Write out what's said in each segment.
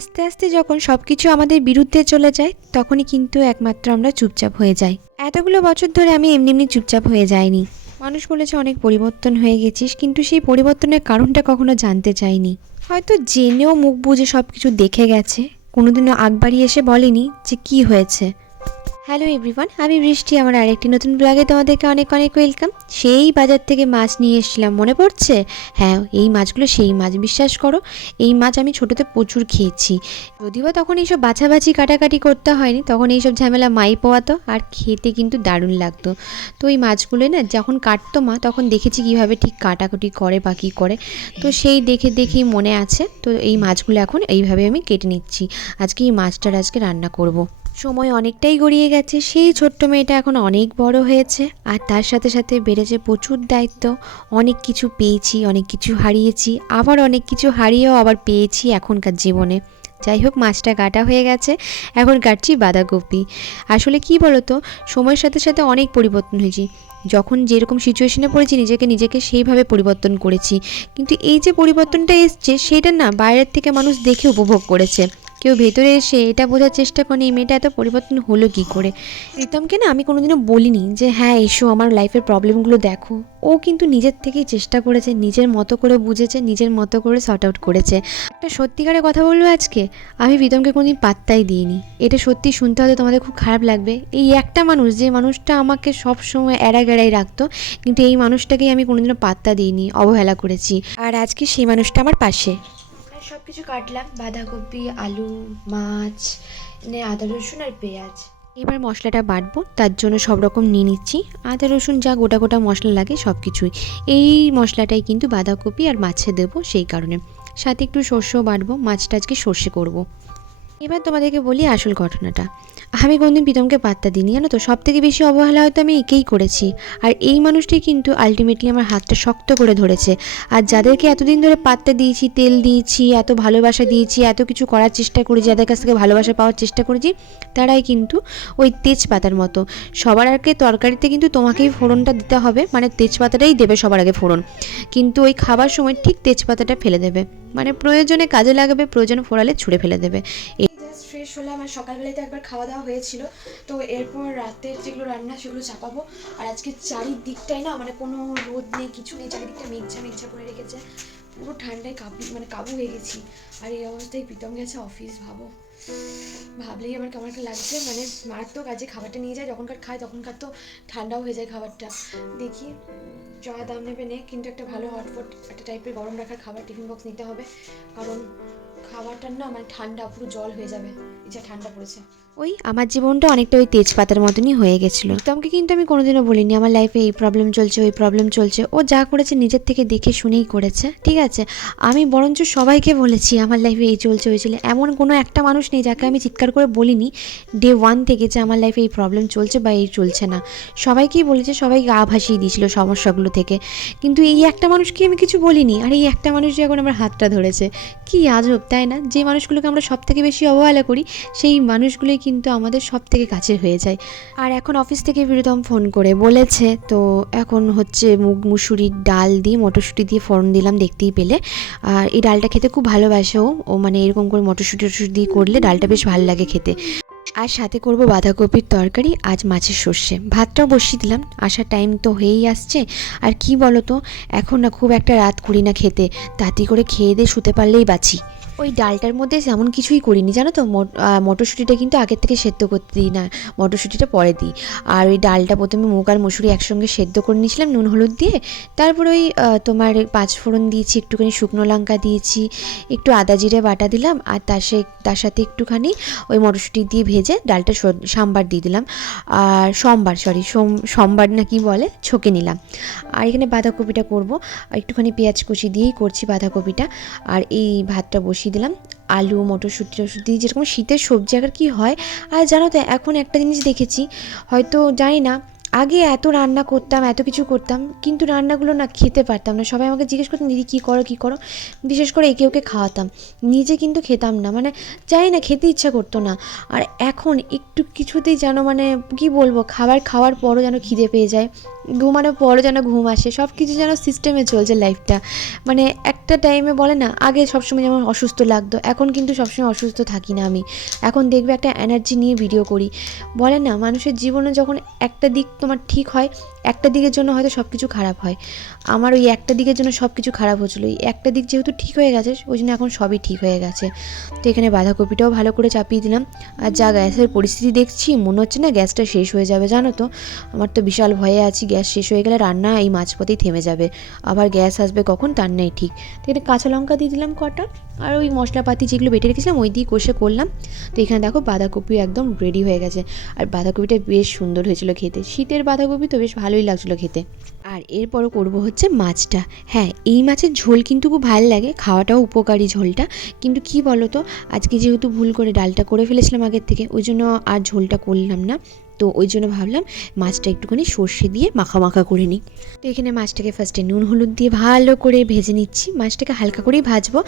আস্তে আস্তে যখন সব কিছু আমাদের বিরুদ্ধে চলে যায়, তখনই কিন্তু একমাত্র আমরা চুপচাপ হয়ে যাই। এতগুলো বছর ধরে আমি এমনি এমনি চুপচাপ হয়ে যাইনি। মানুষ বলেছে অনেক পরিবর্তন হয়ে গেছিস, কিন্তু সেই পরিবর্তনের কারণটা কখনো জানতে চাইনি। হয়তো জেনেও মুখ বুঝে সব কিছু দেখে গেছে। কোনোদিনও আগবাড়ি এসে বলেনি যে কি হয়েছে। হ্যালো এভরিওয়ান আমি বৃষ্টি। আমার আরেকটি নতুন ব্লগে তোমাদেরকে অনেক অনেক ওয়েলকাম সেই বাজার থেকে মাছ নিয়ে এসেছিলাম, মনে পড়ছে? হ্যাঁ এই মাছগুলো সেই মাছ, বিশ্বাস করো। এই মাছ আমি ছোটোতে প্রচুর খেয়েছি। যদিও তখন এইসব বাছাবাছি কাটাকাটি করতে হয়নি, তখন এইসব ঝামেলা মাই পোয়াতো আর খেতে কিন্তু দারুণ লাগতো। তো এই মাছগুলো না, যখন কাটতো মা, তখন দেখেছি কীভাবে ঠিক কাটাকুটি করে বা কী করে। তো সেই দেখে দেখেই মনে আছে। তো এই মাছগুলো এখন এইভাবে আমি কেটে নিচ্ছি। আজকে এই মাছটার আজকে রান্না করব। সময় অনেকটাই গড়িয়ে গেছে। সেই ছোট্ট মেয়েটা এখন অনেক বড় হয়েছে আর তার সাথে সাথে বেড়েছে প্রচুর দায়িত্ব। অনেক কিছু পেয়েছি, অনেক কিছু হারিয়েছি, আবার অনেক কিছু হারিয়েও আবার পেয়েছি এখনকার জীবনে। যাই হোক, মাছটা কাটা হয়ে গেছে, এখন কাটছি বাঁধাকপি। আসলে কি বলতো, সময়ের সাথে সাথে অনেক পরিবর্তন হয়েছি। যখন যেরকম সিচুয়েশনে পড়েছি, নিজেকে নিজেকে সেইভাবে পরিবর্তন করেছি। কিন্তু এই যে পরিবর্তনটা এসছে, সেটা না বাইরের থেকে মানুষ দেখে উপভোগ করেছে। কেউ ভেতরে এসে এটা বোঝার চেষ্টা করেনি এই মেয়েটা এত পরিবর্তন হলো কি করে? প্রীতমকে না আমি কোনোদিনও বলিনি যে হ্যাঁ এসো, আমার লাইফের প্রবলেমগুলো দেখো। ও কিন্তু নিজের থেকেই চেষ্টা করেছে, নিজের মতো করে বুঝেছে, নিজের মতো করে সর্ট আউট করেছে। একটা সত্যিকারের কথা বলব আজকে, আমি প্রীতমকে কোনোদিন পাত্তাই দিইনি। এটা সত্যি শুনতে হলে তোমাদের খুব খারাপ লাগবে। এই একটা মানুষ, যে মানুষটা আমাকে সব সময় এড়া গেড়াই রাখতো, কিন্তু এই মানুষটাকেই আমি কোনোদিনও পাত্তা দিইনি, অবহেলা করেছি। আর আজকে সেই মানুষটা আমার পাশে। কিছু কাটলাম। বাঁধাকপি, আলু, মাছ আদা, রসুন আর পেঁয়াজ। এবার মশলাটা বাটবো, তার জন্য সব রকম নিয়ে নিচ্ছি। আদা, রসুন যা গোটা গোটা মশলা লাগে সব কিছুই এই মশলাটাই কিন্তু বাঁধাকপি আর মাছে দেবো সেই কারণে। সাথে একটু সর্ষেও বাটবো, মাছটা আজকে সর্ষে করব। এবার তোমাদেরকে বলি আসল ঘটনাটা। আমি কোনদিন প্রীতমকে পাত্তা দিইনি, জানো তো? সব থেকে বেশি অবহেলা হয়তো আমি একেই করেছি। আর এই মানুষটি কিন্তু আলটিমেটলি আমার হাতটা শক্ত করে ধরেছে। আর যাদেরকে এতদিন ধরে পাত্তা দিয়েছি, তেল দিয়েছি, এত ভালোবাসা দিয়েছি, এত কিছু করার চেষ্টা করেছি, যাদের কাছ থেকে ভালোবাসা পাওয়ার চেষ্টা করেছি, তারাই কিন্তু ওই তেজপাতার মতো। সবার আগে তরকারিতে কিন্তু তোমাকেই ফোড়নটা দিতে হবে মানে তেজপাতাটাই দেবে সবার আগে ফোড়ন। কিন্তু ওই খাবার সময় ঠিক তেজপাতাটা ফেলে দেবে। মানে প্রয়োজনে কাজে লাগাবে, প্রয়োজনে ফোড়ালে ছুঁড়ে ফেলে দেবে। ফ্রেশ হলাম আর সকালবেলায় তো একবার খাওয়া দাওয়া হয়েছিল। তো এরপর রাতের যেগুলো রান্না সেগুলো চাপাবো। আর আজকে চারিদিকটাই না মানে কোনো রোদ নেই, কিছু নেই, চারিদিকটা মেঘঝা মেঘঝা করে রেখেছে। পুরো ঠান্ডায় কাবু মানে কাবু হয়ে গেছি। আর এই অবস্থায় প্রীতম গেছে অফিস ভাবো। ভাবলেই আমার কেমন একটা লাগছে। মানে মারাত্মক কাজে খাবারটা নিয়ে যায়, যখনকার খায় তখনকার তো ঠান্ডাও হয়ে যায় খাবারটা। দেখি জয়া দাম নেবে নে, কিন্তু একটা ভালো হটপট একটা টাইপের গরম রাখার খাবার টিফিন বক্স নিতে হবে। কারণ খাবারটা না মানে ঠান্ডা পুরো জল হয়ে যাবে। যা ঠান্ডা পড়েছে। ওই আমার জীবনটা অনেকটা ওই তেজপাতার মতনই হয়ে গেছিল। প্রীতমকে কিন্তু আমি কোনোদিনও বলিনি, আমার লাইফে এই প্রবলেম চলছে, ওই প্রবলেম চলছে। ও যা করেছে নিজের থেকে দেখে শুনেই করেছে, ঠিক আছে? আমি বরঞ্চ সবাইকে বলেছি, আমার লাইফে এই চলছে চলে এমন কোনো একটা মানুষ নেই যাকে আমি চিৎকার করে বলিনি ডে ওয়ান থেকে যে আমার লাইফে এই প্রবলেম চলছে বা এই চলছে না। সবাইকেই বলেছে সবাই গা ভাসিয়ে দিয়েছিল সমস্যাগুলো থেকে। কিন্তু এই একটা মানুষকে আমি কিছু বলিনি, আর এই একটা মানুষ যে এখন আমার হাতটা ধরেছে, কি আজব, তাই না? যে মানুষগুলোকে আমরা সব থেকে বেশি অবহেলা করি, সেই মানুষগুলোই কিন্তু আমাদের সব থেকে কাছের হয়ে যায়। আর এখন অফিস থেকে বিরুদম ফোন করে বলেছে, তো এখন হচ্ছে মুগ মুসুরির ডাল দিয়ে, মটরশুঁটি দিয়ে ফোড়ন দিলাম দেখতেই পেলে। আর এই ডালটা খেতে খুব ভালোবাসে ও। ও মানে এরকম করে মটরশুঁটি টরশুঁটি দিয়ে করলে ডালটা বেশ ভালো লাগে খেতে। আর সাথে করব বাঁধাকপির তরকারি, আজ মাছের সর্ষে। ভাতটাও বসিয়ে দিলাম। আসার টাইম তো হয়েই আসছে। আর কি বলো তো এখন না খুব একটা রাত করি না খেতে। তাড়াতাড়ি করে খেয়ে দিয়ে শুতে পারলেই বাঁচি। ওই ডালটার মধ্যে তেমন কিছুই করিনি, জানো তো? মট- মটরশুঁটিটা কিন্তু আগের থেকে সেদ্ধ করতে দিই না, মটরশুঁটিটা পরে দিই। আর ওই ডালটা প্রথমে মুগ আর মুসুরি একসঙ্গে সেদ্ধ করে নিয়েছিলাম নুন হলুদ দিয়ে। তারপর ওই তোমার পাঁচ ফোড়ন দিয়েছি, একটুখানি শুকনো লঙ্কা দিয়েছি, একটু আদা জিরে বাটা দিলাম, আর তার সে, তার সাথে একটুখানি ওই মটরশুঁটি দিয়ে ভেজে ডালটা সাম্বার দিয়ে দিলাম। আর সোমবার সরি সোম, সোমবার না কি বলে, ছকে নিলাম। আর এখানে বাঁধাকপিটা করব একটুখানি পেঁয়াজ কুচি দিয়েই করছি বাঁধাকপিটা। আর এই ভাতটা বসিয়ে দিলাম, আলু, মটরশুঁটি টসুটি যেরকম শীতের সবজি আর কী হয়, আর জানো তো, এখন একটা জিনিস দেখেছি, হয়তো জানি না আগে এত রান্না করতাম, এত কিছু করতাম, কিন্তু রান্নাগুলো না খেতে পারতাম না। সবাই আমাকে জিজ্ঞেস করতেন দিদি, কী করো কী করো? বিশেষ করে একে ওকে খাওয়াতাম। নিজে কিন্তু খেতাম না। মানে চাই না, খেতে ইচ্ছা করতো না। আর এখন একটু কিছুতেই যেন মানে কি বলব, খাবার খাওয়ার পরও যেন খিদে পেয়ে যায়, ঘুমানোর পরও যেন ঘুম আসে সব কিছু যেন সিস্টেমে চলছে লাইফটা মানে একটা টাইমে বলে না, আগে সবসময় যেমন অসুস্থ লাগতো, এখন কিন্তু সবসময় অসুস্থ থাকি না আমি। এখন দেখবে একটা এনার্জি নিয়ে ভিডিও করি। বলে না, মানুষের জীবনে যখন একটা দিক তোমার ঠিক হয় একটা দিকের জন্য হয়তো সব কিছু খারাপ হয়। আমার ওই একটা দিকের জন্য সব কিছু খারাপ হচ্ছিল। ওই একটা দিক যেহেতু ঠিক হয়ে গেছে, ওই জন্য এখন সবই ঠিক হয়ে গেছে। তো এখানে বাঁধাকপিটাও ভালো করে চাপিয়ে দিলাম। আর যা গ্যাসের পরিস্থিতি দেখছি, মনে হচ্ছে না গ্যাসটা শেষ হয়ে যাবে, জানো তো? আমার তো বিশাল ভয়ে আছি, গ্যাস শেষ হয়ে গেলে রান্না এই মাঝপথেই থেমে যাবে। আবার গ্যাস আসবে কখন? তার নেই ঠিক। তো এখানে কাঁচা লঙ্কা দিয়ে দিলাম কটা। আর ওই মশলাপাতি যেগুলো বেটে রেখেছিলাম, ওই দিয়ে কষে করলাম। তো এখানে দেখো বাঁধাকপি একদম রেডি হয়ে গেছে। আর বাঁধাকপিটা বেশ সুন্দর হয়েছিল খেতে। শীতের বাঁধাকপি তো বেশ ভালোই লাগছিল খেতে। আর এরপরও করব হচ্ছে মাছটা। হ্যাঁ এই মাছের ঝোল কিন্তু খুব ভালো লাগে, খাওয়াটাও উপকারী ঝোলটা। কিন্তু কি বলো তো আজকে যেহেতু ভুল করে ডালটা করে ফেলেছিলাম আগের থেকে, ওই জন্য আর ঝোলটা করলাম না। তো ওই জন্য ভাবলাম মাছটা একটুখানি সর্ষে দিয়ে মাখা মাখা করে নিই। তো এখানে মাছটাকে ফার্স্টে নুন, হলুদ দিয়ে ভালো করে ভেজে নিচ্ছি। মাছটাকে হালকা করেই ভাজবো।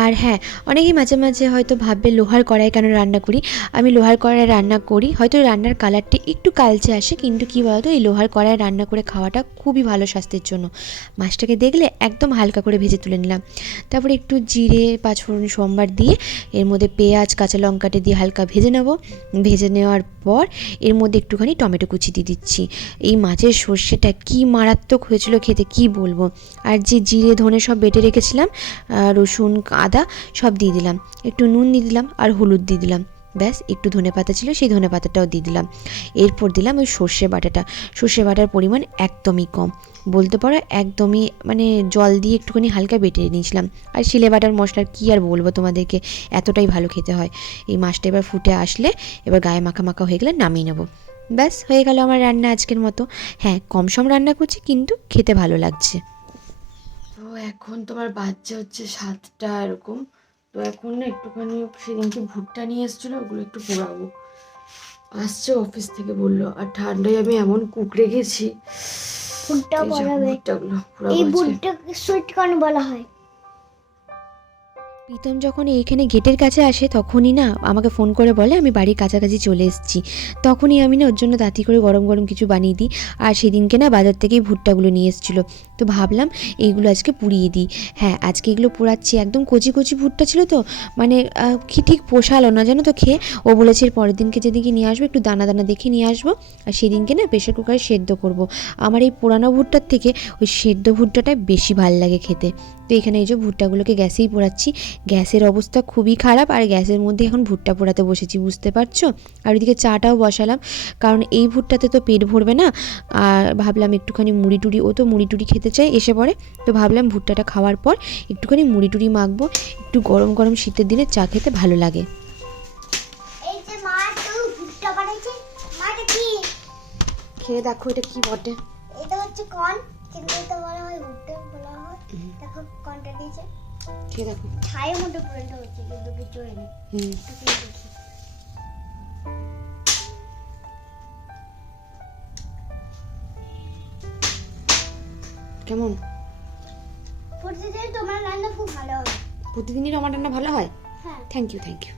আর হ্যাঁ অনেকেই মাঝে মাঝে হয়তো ভাববে লোহার কড়াই কেন রান্না করি? আমি লোহার কড়াই রান্না করি। হয়তো রান্নার কালারটা একটু কালচে আসে, কিন্তু কী বলতো, এই লোহার কড়াই রান্না করে খাওয়াটা খুবই ভালো স্বাস্থ্যের জন্য। মাছটাকে দেখলে একদম হালকা করে ভেজে তুলে নিলাম। তারপরে একটু জিরে, পাঁচফোড়ন, সোমবার দিয়ে এর মধ্যে পেঁয়াজ, কাঁচা লঙ্কাটা দিয়ে হালকা ভেজে নেব। ভেজে নেওয়ার পর এর মধ্যে একটুখানি টমেটো কুচি দিয়ে দিচ্ছি। এই মাছের সর্ষেটা কি মারাত্মক হয়েছিল খেতে কি বলব? আর যে জিরে, ধনে সব বেটে রেখেছিলাম রসুন, আদা সব দিয়ে দিলাম। একটু নুন দিয়ে দিলাম আর হলুদ দিয়ে দিলাম। ব্যাস, একটু ধনে পাতা ছিল, সেই ধনে পাতাটাও দিয়ে দিলাম। এরপর দিলাম ওই সর্ষে বাটাটা। সর্ষে বাটার পরিমাণ একদমই কম। বলতে পারো একদমই মানে জল দিয়ে একটুখানি হালকা বেটে নিয়েছিলাম। আর শিলে বাটার মশলার কী আর বলব তোমাদেরকে? এতটাই ভালো খেতে হয়। এই মাছটা এবার ফুটে আসলে এবার গায়ে মাখা মাখা হয়ে গেলে নামিয়ে নেব। ব্যাস হয়ে গেল আমার রান্না আজকের মতো। হ্যাঁ কম সম রান্না করছি কিন্তু খেতে ভালো লাগছে। তো এখন তোমার বাচ্চা হচ্ছে সাতটা এরকম। তো এখন না একটুখানি সেদিনকে ভুট্টা নিয়ে এসেছিল ওগুলো একটু পোড়াবো। আসছে অফিস থেকে বলল আর ঠান্ডায় আমি এমন কুকড়ে গেছি ভুট্টা পড়াবে। এই। ভুট্টাকে সুইট কর্ন বলা হয়। প্রীতম যখন এইখানে গেটের কাছে আসে, তখনই না, আমাকে ফোন করে বলে, আমি বাড়ির কাছাকাছি চলে এসেছি। তখনই আমি না, ওর জন্য তাঁতি করে গরম গরম কিছু বানিয়ে দিই। আর সেদিনকে না, বাজার থেকেই ভুট্টাগুলো নিয়ে এসেছিল। তো ভাবলাম, এইগুলো আজকে পুড়িয়ে দিই। হ্যাঁ আজকে এগুলো পোড়াচ্ছি। একদম কচি কচি ভুট্টা ছিল তো মানে কি ঠিক পোষালো না, জানো তো, খেয়ে। ও বলেছে, পরের দিনকে যেদিকে নিয়ে আসব, একটু দানা দানা দেখে নিয়ে আসব। আর সেদিনকে না, প্রেশার কুকারে সেদ্ধ করব। আমার এই পোড়ানো ভুট্টার থেকে, ওই সেদ্ধ ভুট্টাটাই বেশি ভালো লাগে খেতে। তো এখানে এই যে ভুট্টাগুলোকে গ্যাসেই পোড়াচ্ছি। গ্যাসের অবস্থা খুবই খারাপ আর গ্যাসের মধ্যে এখন ভুট্টা পোড়াতে বসেছি বুঝতে পারছ? আর ওইদিকে চাটাও বসালাম কারণ এই ভুট্টাতে তো পেট ভরবে না। আর ভাবলাম একটুখানি মুড়ি টুড়ি ও তো মুড়ি টুড়ি খেতে চায় এসে পড়ে। তো ভাবলাম ভুট্টাটা খাওয়ার পর একটুখানি মুড়ি টুড়ি মাখবো একটু গরম গরম শীতের দিনে চা খেতে ভালো লাগে। খেয়ে দেখো এটা কি বটে। এটা হচ্ছে কর্ন কিন্তু এটা বলা হয় ভুট্টা বলা হয়। দেখো কর্নটা দিয়েছে। খেয়ে দেখো ছায়ের মধ্যে পরিণত হচ্ছে কিন্তু কিছু হয়নি। হুম। একটু খেয়ে দেখি কেমন? প্রতিদিন তোমার রান্না খুব ভালো হবে প্রতিদিনই আমার রান্না ভালো হয়? হ্যাঁ। Thank you thank you.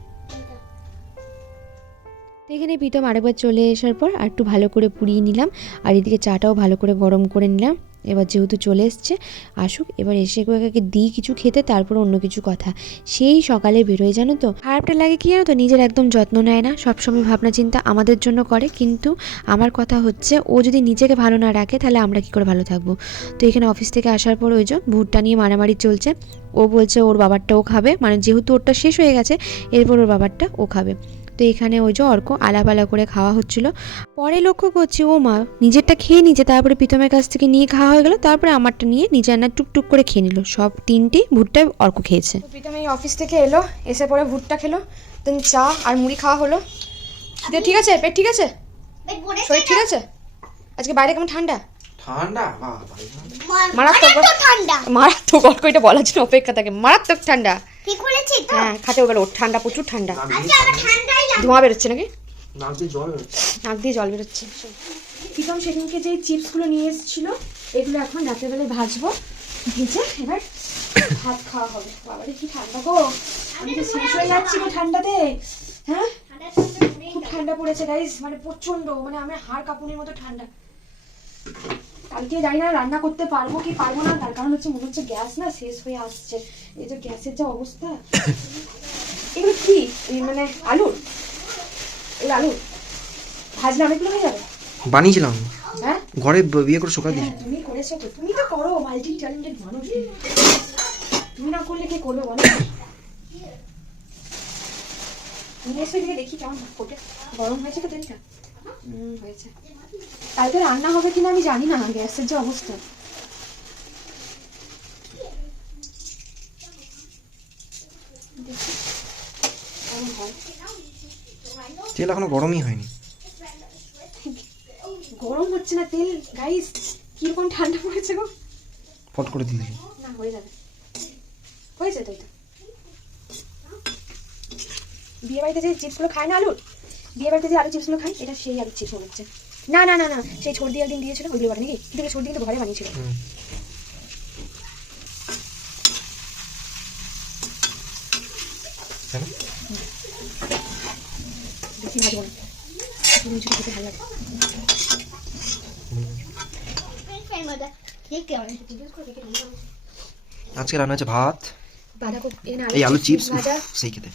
তো এখানে প্রীতম আরেকবার চলে আসার পর আর একটু ভালো করে পুড়িয়ে নিলাম। আর এদিকে চাটাও ভালো করে গরম করে নিলাম। এবার যেহেতু চলে এসছে, আসুক, এবার এসে ওকে দিই কিছু খেতে, তারপর অন্য কিছু কথা। সেই সকালে বেরোয়, জানো তো? খারাপটা লাগে কি জানো তো? নিজের একদম যত্ন নেয় না, সবসময় ভাবনা চিন্তা আমাদের জন্য করে, কিন্তু আমার কথা হচ্ছে, ও যদি নিজেকে ভালো না রাখে, তাহলে আমরা কি করে ভালো থাকব? তো এখানে অফিস থেকে আসার পর ওই যে ভুট্টা নিয়ে মারামারি চলছে। ও বলছে, ওর বাবারটা ও খাবে। মানে যেহেতু ওরটা শেষ হয়ে গেছে, এরপর ওর বাবারটা ও খাবে। তো এখানে ওই যে অর্ক আলাপালা করে খাওয়া হচ্ছিল। পরে লক্ষ্য করছি ও মা নিজেরটা খেয়ে নিয়েছে তারপরে প্রীতমের কাছ থেকে নিয়ে খাওয়া হয়ে গেল তারপরে আমারটা নিয়ে নিজে রান্না টুকটুক করে খেয়ে নিল। সব তিনটি ভুট্টা অর্ক খেয়েছে। প্রীতম এই অফিস থেকে এলো এসে পরে ভুট্টা খেলো দেন চা আর মুড়ি খাওয়া হলো। ঠিক আছে? পেট ঠিক আছে? শরীর ঠিক আছে? আজকে বাইরে কেমন ঠান্ডা? ঠান্ডা? মারাত্মক ঠান্ডা। মারাত্মক অর্ক এটা বলার জন্য অপেক্ষা থাকে। মারাত্মক ঠান্ডা। ঠিক বলেছি তো? হ্যাঁ খাতেও গেল ঠান্ডা প্রচুর ঠান্ডা। আজকে ঠান্ডাই ধোঁয়া বেরোচ্ছে নাকি? নাক দিয়ে জল বেরোচ্ছে। নাক দিয়ে জল বেরোচ্ছে। প্রীতম সেদিনকে যে চিপসগুলো নিয়ে এসেছিল এগুলো এখন রাত্রেবেলায় ভাজবো ভেজে এবার ভাত খাওয়া হবে। বাবারে কি ঠান্ডা গো। আমি তো শেষ হয়ে যাচ্ছি গো ঠান্ডাতে। হ্যাঁ? খুব ঠান্ডা পড়েছে গাইস মানে প্রচণ্ড মানে আমার হাড় কাঁপুনির মতো ঠান্ডা। কালকে জানি না রান্না করতে পারব কি পারব না তার কারণ হচ্ছে মনে হচ্ছে গ্যাস না শেষ হয়ে আসছে। এই যে গ্যাসের যা অবস্থা। এগুলো কি? মানে আলুর? এই আলু ভাজলে অনেকগুলো হয়ে যাবে? বানিয়েছিলাম। হ্যাঁ? ঘরে বিয়ে করে দিয়েছি হ্যাঁ, তুমি করেছ তো। তুমি তো করো মাল্টি ট্যালেন্টেড মানুষ। তুমি না করলে কে করবে বলো? তুমি এসে দেখি কেমন ফোটে গরম হয়েছে তো তেলটা হুম হয়েছে। কালকে রান্না হবে কিনা আমি জানি না গ্যাসের যে অবস্থা। তেল এখনও গরমই হয়নি। গরম হচ্ছে না তেল গাইস কীরকম ঠান্ডা পড়েছে গো। ফট করে দিয়েছি না হয়ে যাবে। হয়েছে তো এটা। বিয়ে বাড়িতে যে চিপসগুলো খায় না আলুর বিয়ে বাড়িতে যে আলু চিপসগুলো খায় এটা সেই আলু চিপস হচ্ছে। না না না না সেই ছোট দিয়ে একদিন দিয়েছিল ওইগুলো বানিয়ে নাকি? কিন্তু ছোট দিয়ে কিন্তু ঘরে বানিয়েছিল। বেশি ভাজবো না খেতে ভালো লাগে। আজকে রান্না হচ্ছে ভাত বাঁধাকপি এই আলু চিপস সেই খেতে।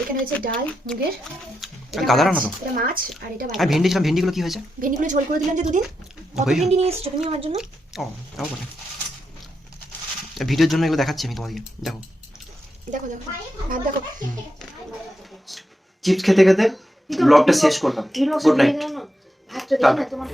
এখানে হচ্ছে ডাল মুগের। গাদা মাছ, রান্না তো? এটা মাছ আর এটা ভাই ভেন্ডি ছিলাম ভেন্ডিগুলো কি হয়েছে? ভেন্ডিগুলো ঝোল করে দিলাম যে দুদিন। কত ভেন্ডি নিয়ে এসেছ তুমি আমার জন্য? ও তাও বলে ভিডিওর জন্য এগুলো দেখাচ্ছি আমি তোমাদেরকে। দেখো। দেখো দেখো। ভাত দেখো। চিপস খেতে খেতে ব্লগটা শেষ করলাম। গুড নাইট ভাত তো তোমার